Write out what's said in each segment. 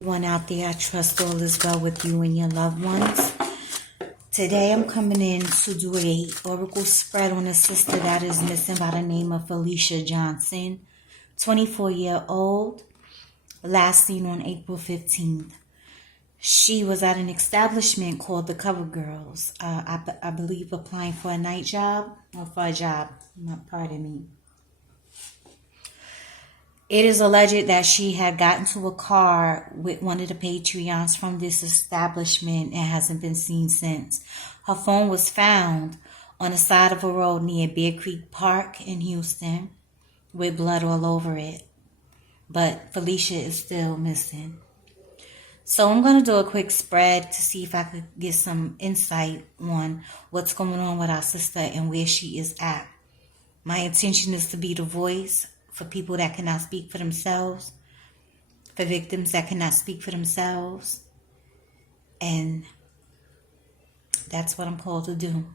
Everyone out there, I trust all is well with you and your loved ones. Today I'm coming in to do a oracle spread on a sister that is missing by the name of Felicia Johnson, 24-year-old, last seen on April 15th. She was at an establishment called the Cover Girls, I believe applying for a night job or for a job, pardon me. It is alleged that she had gotten to a car with one of the patrons from this establishment and hasn't been seen since. Her phone was found on the side of a road near Bear Creek Park in Houston with blood all over it. But Felicia is still missing. So I'm going to do a quick spread to see if I could get some insight on what's going on with our sister and where she is at. My intention is to be the voice for people that cannot speak for themselves, for victims that cannot speak for themselves. And that's what I'm called to do.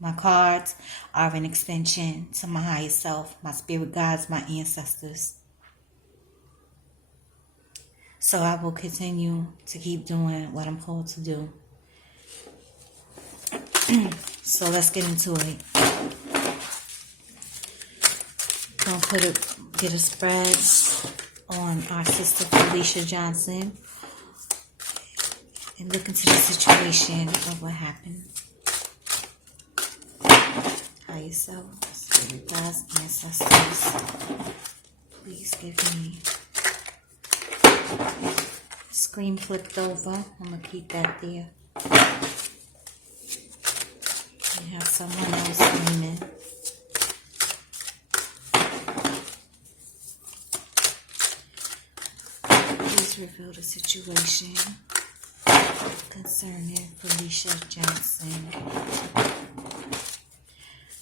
My cards are an extension to my higher self, my spirit guides, my ancestors. So I will continue to keep doing what I'm called to do. So let's get into it. Gonna get a spread on our sister Felicia Johnson and look into the situation of what happened. Higher self, spirit guides, ancestors, please give me. Screen flipped over. I'm gonna keep that there. We have someone else screaming. Reveal the situation concerning Felicia Johnson.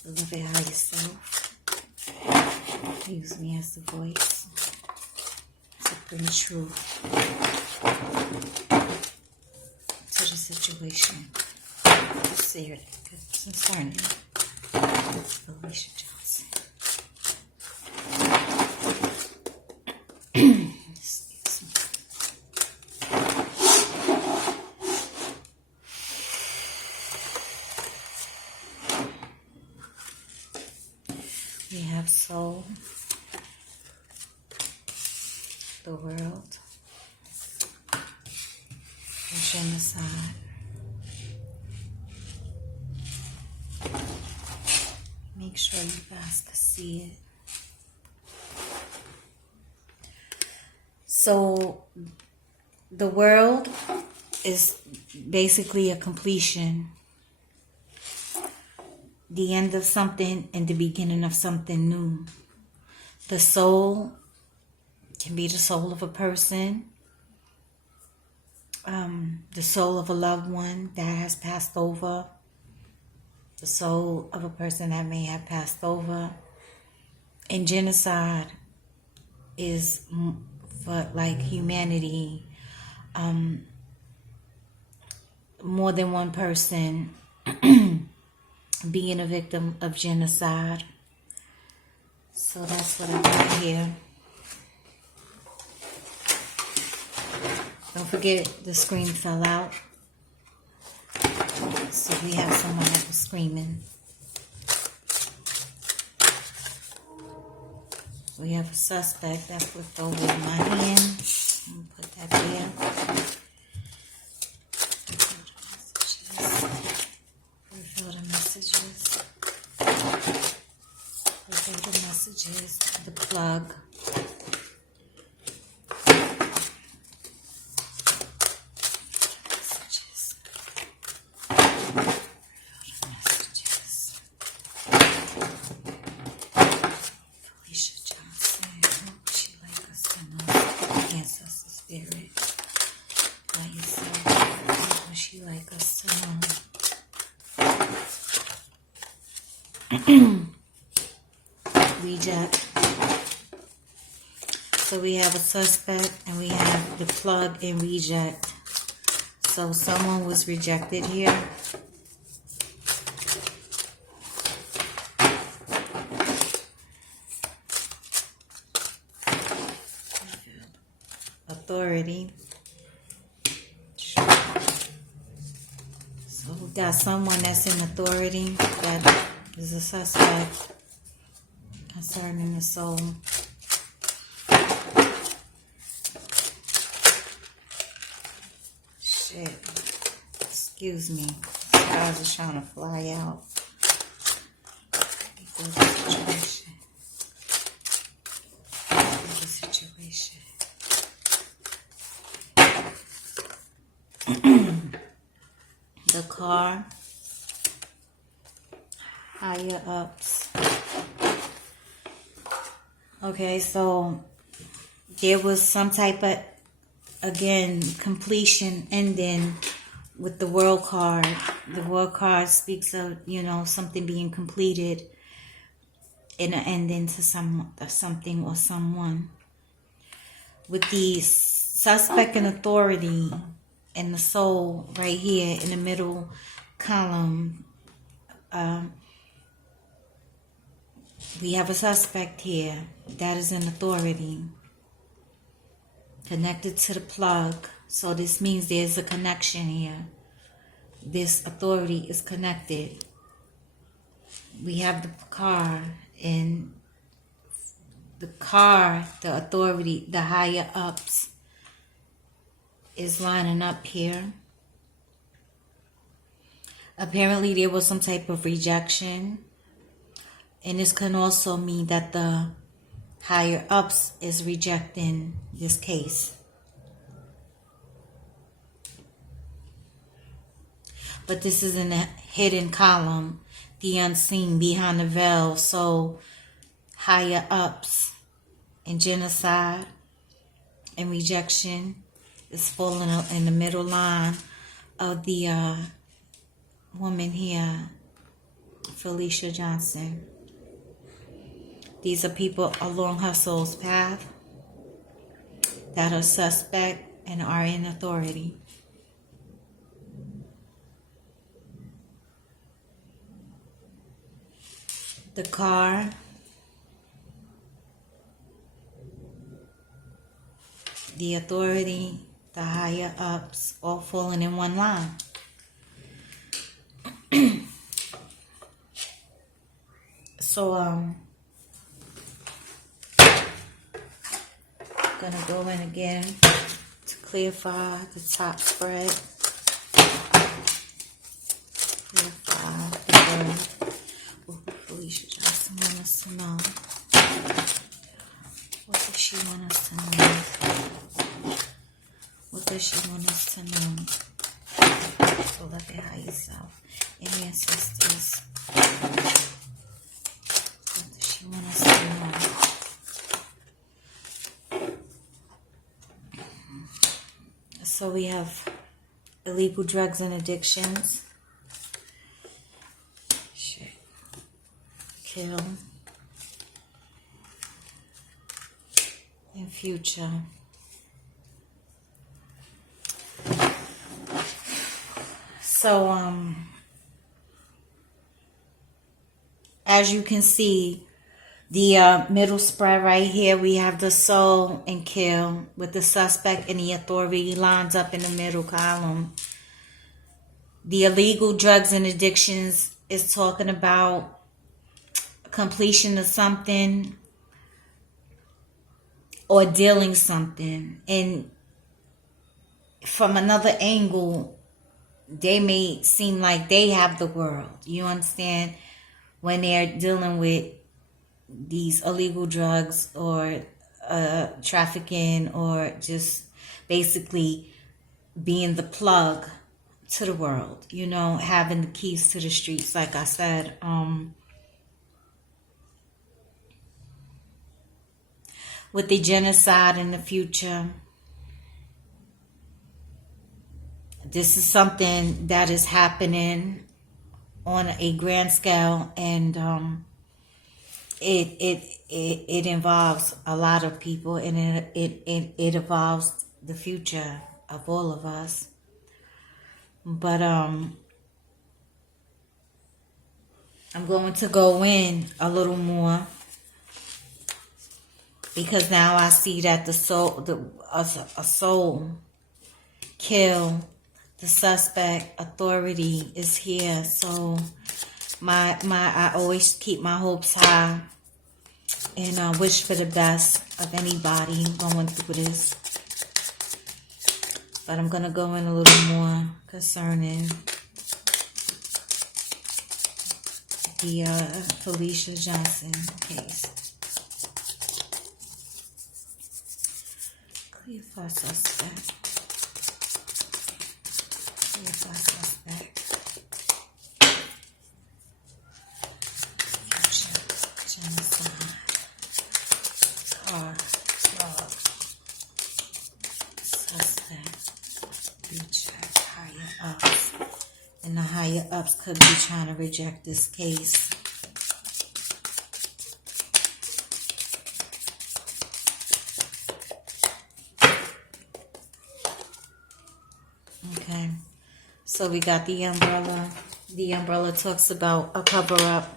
Beloved higher self, use me as the voice to bring truth to the situation concerning Felicia Johnson. We have soul, the world, and genocide. Make sure you guys can see it. So, the world is basically a completion. The end of something and the beginning of something new. The soul can be the soul of a person, the soul of a loved one that has passed over, the soul of a person that may have passed over. And genocide is for like humanity, more than one person being a victim of genocide. So that's what I got here. Don't forget the screen fell out. So we have someone that was screaming. We have a suspect that flipped over in my hand. I'm going to put that there. Reveal the messages. Reveal the messages. The plug. Messages. Reveal the messages. Felicia Johnson. What would she like us to know? Ancestor spirit. By yourself. What would she like us to know? Reject. So we have a suspect and we have the plug and reject. So someone was rejected here. Authority. Got someone that's in authority that is a suspect concerning the soul. Shit. Excuse me. I was trying to fly out. Situation. The car. Higher ups. Okay, so there was some type of, again, completion ending with the world card. The world card speaks of, something being completed in an ending to something or someone. With the suspect and authority and the soul right here in the middle column, we have a suspect here that is in authority, connected to the plug. So this means there's a connection here. This authority is connected. We have the car, and the car, the authority, the higher ups is lining up here. Apparently there was some type of rejection. And this can also mean that the higher ups is rejecting this case. But this is in a hidden column, the unseen, behind the veil. So higher ups and genocide and rejection is falling in the middle line of the woman here, Felicia Johnson. These are people along her soul's path that are suspect and are in authority. The car, the authority, the higher ups, all falling in one line. So, gonna go in again to clarify the top spread. Clarify the word. What Felicia Johnson want us to know? What does she want us to know? What does she want us to know? So look at Higherself and ancestors. What does she want us to know? So we have illegal drugs and addictions. Shit. Kill. And future. So, as you can see, the middle spread right here, we have the soul and kill with the suspect and the authority lines up in the middle column. The illegal drugs and addictions is talking about completion of something or dealing something. And from another angle, they may seem like they have the world. You understand? When they're dealing with these illegal drugs or trafficking or just basically being the plug to the world, having the keys to the streets, like I said. With the genocide in the future, this is something that is happening on a grand scale, and it involves a lot of people, and it involves the future of all of us. But I'm going to go in a little more, because now I see that a soul kill, the suspect, authority is here. So I always keep my hopes high and wish for the best of anybody going through this. But I'm going to go in a little more concerning the Felicia Johnson case. Clear for suspect. Clear for suspect. Future genocide. Car. Love. Suspect. Future higher ups. And the higher ups could be trying to reject this case. Okay. So we got the umbrella. The umbrella talks about a cover-up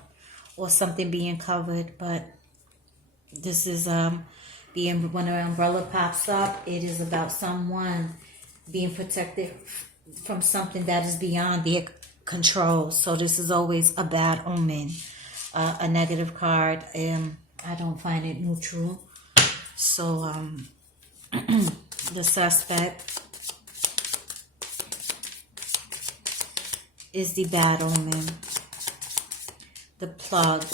or something being covered, but this is when an umbrella pops up, it is about someone being protected from something that is beyond their control. So this is always a bad omen, a negative card. I don't find it neutral. So the suspect is the bad omen, the plug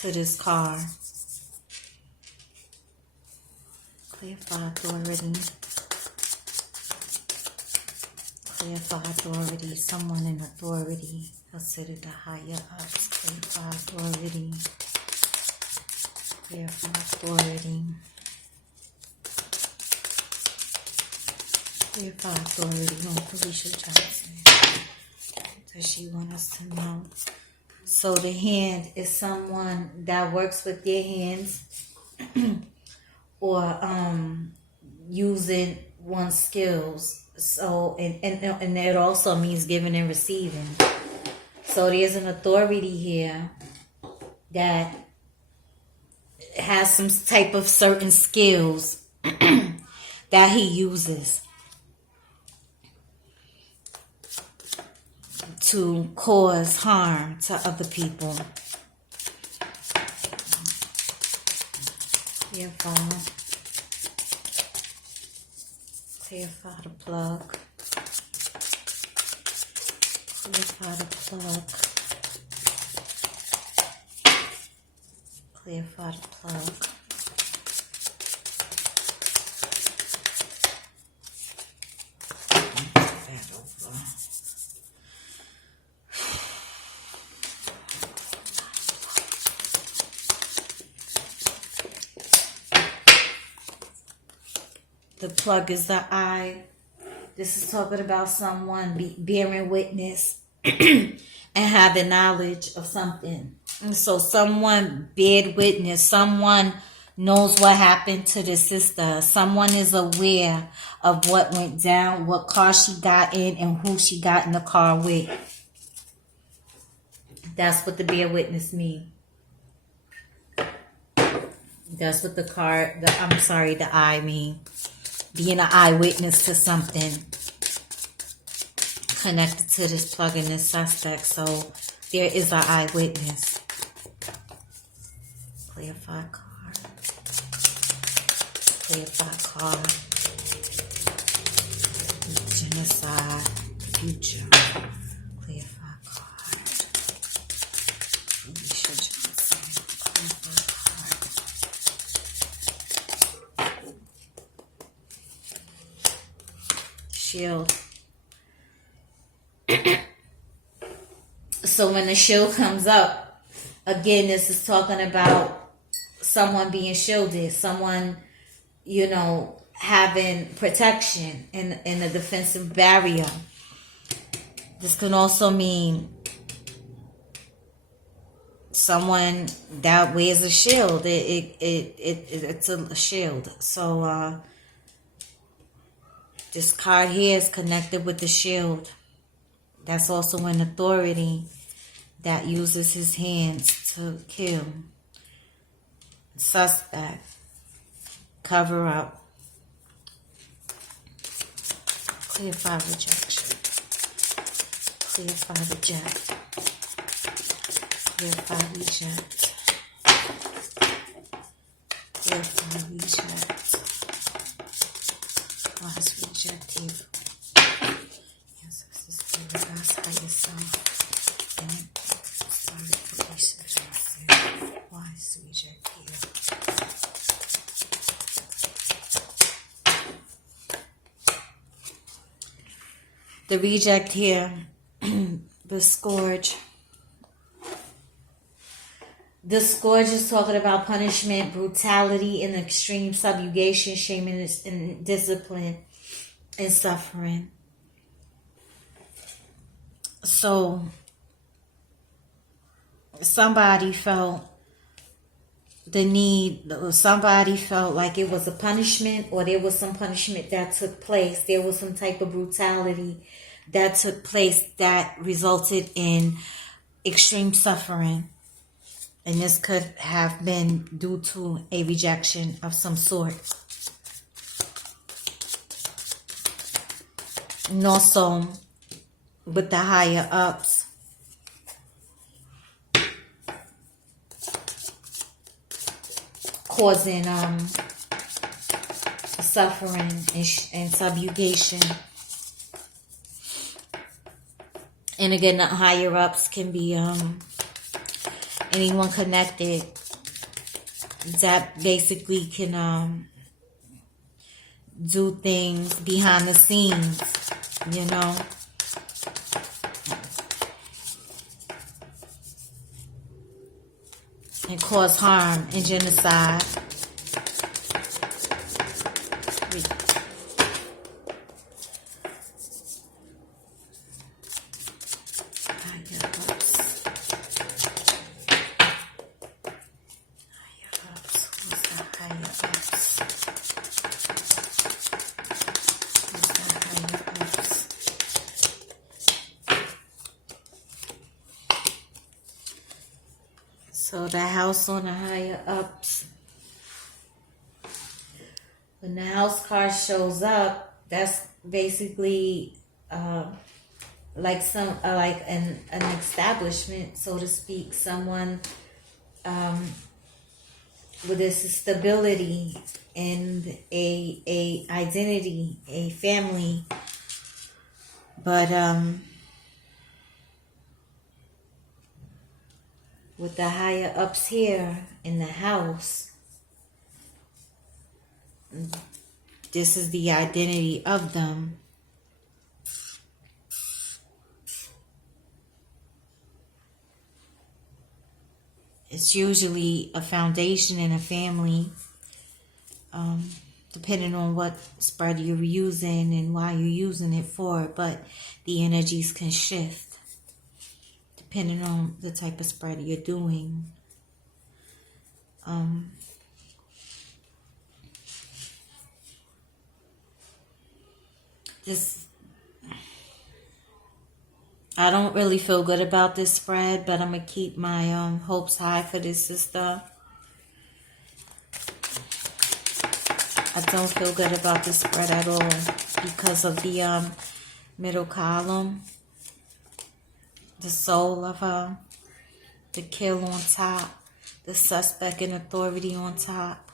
to this car. Clear for authority. Clear for authority. Someone in authority. Consider the higher ups. Clear for authority. Clear for authority. Clear for authority on Felicia Johnson. Does she want us to know? So the hand is someone that works with their hands or using one's skills. So and it also means giving and receiving. So there's an authority here that has some type of certain skills that he uses to cause harm to other people. Clear for the plug. Clear for the plug. Clear for the plug. That over. The plug is the eye. This is talking about someone bearing witness and having knowledge of something. And so someone bear witness. Someone knows what happened to the sister. Someone is aware of what went down, what car she got in, and who she got in the car with. That's what the bear witness means. That's what the eye mean. Being an eyewitness to something connected to this plug and this suspect. So there is an eyewitness. Clarify card. Clarify card. Genocide. Future. Clarify card. Felicia Johnson. Clarify card. Shield. So when the shield comes up, again, this is talking about someone being shielded, someone, having protection in a defensive barrier. This can also mean someone that wears a shield. It's a shield. So this card here is connected with the shield. That's also an authority that uses his hands to kill. Suspect. Cover up. Clarify rejection. Clarify reject. Clarify reject. Clarify reject. Why is reject here? Ancestors, spirit, God's higher self. And sorry, Felicia Johnson. Why is reject here? The reject here, the scourge. The scourge is talking about punishment, brutality, and extreme subjugation, shame, and discipline, and suffering. So, somebody felt the need, somebody felt like it was a punishment, or there was some punishment that took place. There was some type of brutality that took place that resulted in extreme suffering. And this could have been due to a rejection of some sort. And also, with the higher ups, causing suffering and subjugation. And again, the higher ups can be anyone connected that basically can do things behind the scenes, you know. And cause harm and genocide. So the house on the higher ups. When the house card shows up, that's basically like an establishment, so to speak. Someone with this stability and a identity, a family, but with the higher ups here in the house, this is the identity of them. It's usually a foundation in a family, depending on what spread you're using and why you're using it for, but the energies can shift depending on the type of spread you're doing. I don't really feel good about this spread, but I'm going to keep my hopes high for this sister. I don't feel good about this spread at all because of the middle column. The soul of her, the kill on top, the suspect and authority on top,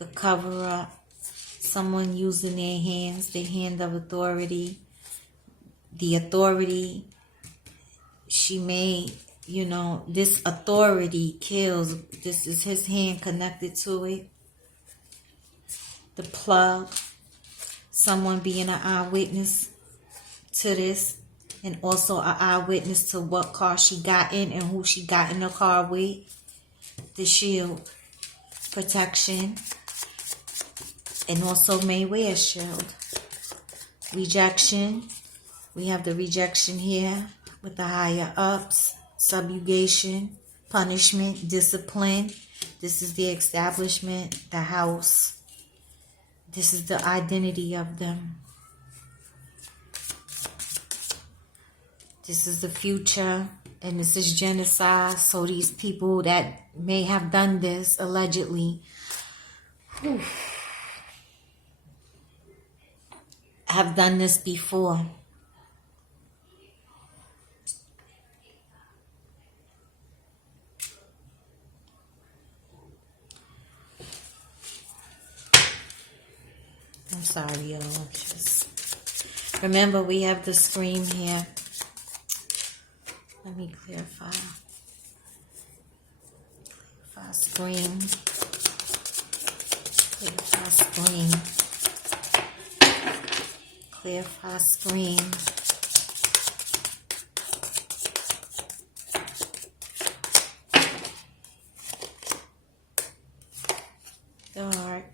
the cover-up, someone using their hands, the hand of authority, the authority. She may, you know, this authority kills. This is his hand connected to it. The plug, someone being an eyewitness to this. And also an eyewitness to what car she got in and who she got in the car with. The shield. Protection. And also may wear a shield. Rejection. We have the rejection here with the higher ups. Subjugation. Punishment. Discipline. This is the establishment. The house. This is the identity of them. This is the future, and this is genocide. So these people that may have done this, allegedly, have done this before. I'm sorry, y'all. Just remember, we have the screen here. Let me clarify. Clarify screen. Clarify screen. Clarify screen. The heart.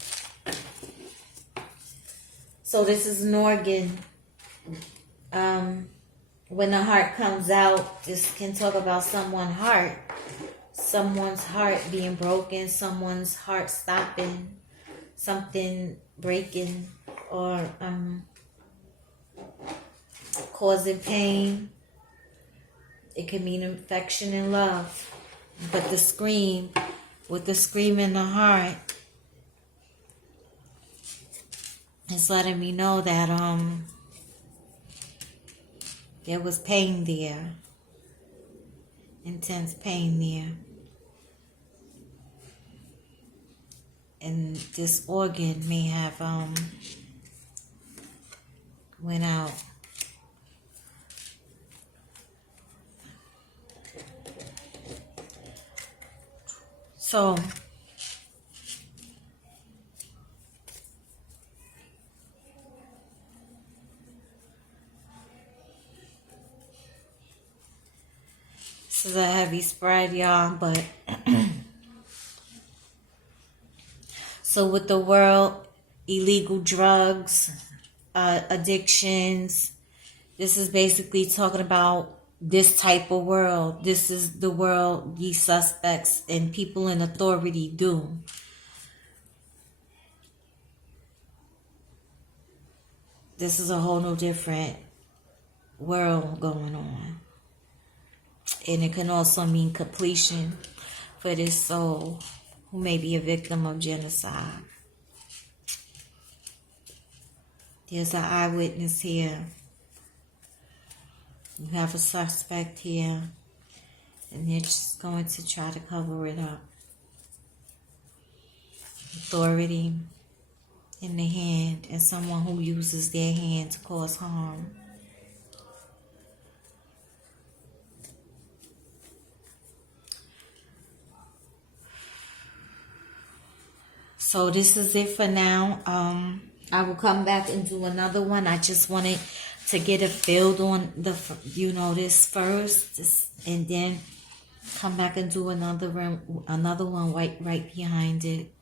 So this is an organ. When the heart comes out, this can talk about someone's heart being broken, someone's heart stopping, something breaking, or causing pain. It could mean affection and love. But the scream, with the scream in the heart, it's letting me know that there was pain there. Intense pain there. And this organ may have went out. So this is a heavy spread, y'all, but so with the world, illegal drugs, addictions, this is basically talking about this type of world. This is the world these suspects and people in authority do. This is a whole new different world going on. And it can also mean completion for this soul who may be a victim of genocide. There's an eyewitness here. You have a suspect here. And they're just going to try to cover it up. Authority in the hand, and someone who uses their hand to cause harm. So this is it for now. I will come back and do another one. I just wanted to get a feel on the, this first, and then come back and do another one right behind it,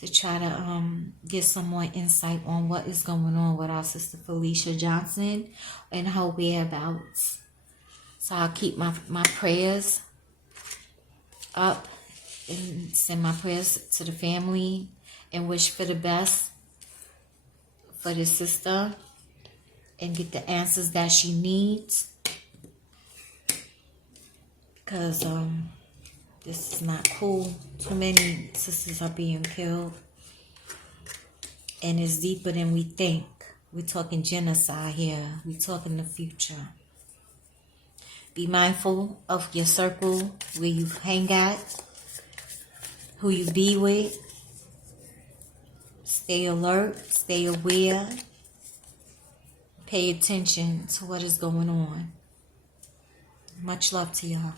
to try to get some more insight on what is going on with our sister Felicia Johnson and her whereabouts. So I'll keep my prayers up and send my prayers to the family and wish for the best for the sister and get the answers that she needs, because this is not cool. Too many sisters are being killed, and it's deeper than we think. We're talking genocide here. We're talking the future. Be mindful of your circle, where you hang at, who you be with. Stay alert, stay aware. Pay attention to what is going on. Much love to y'all.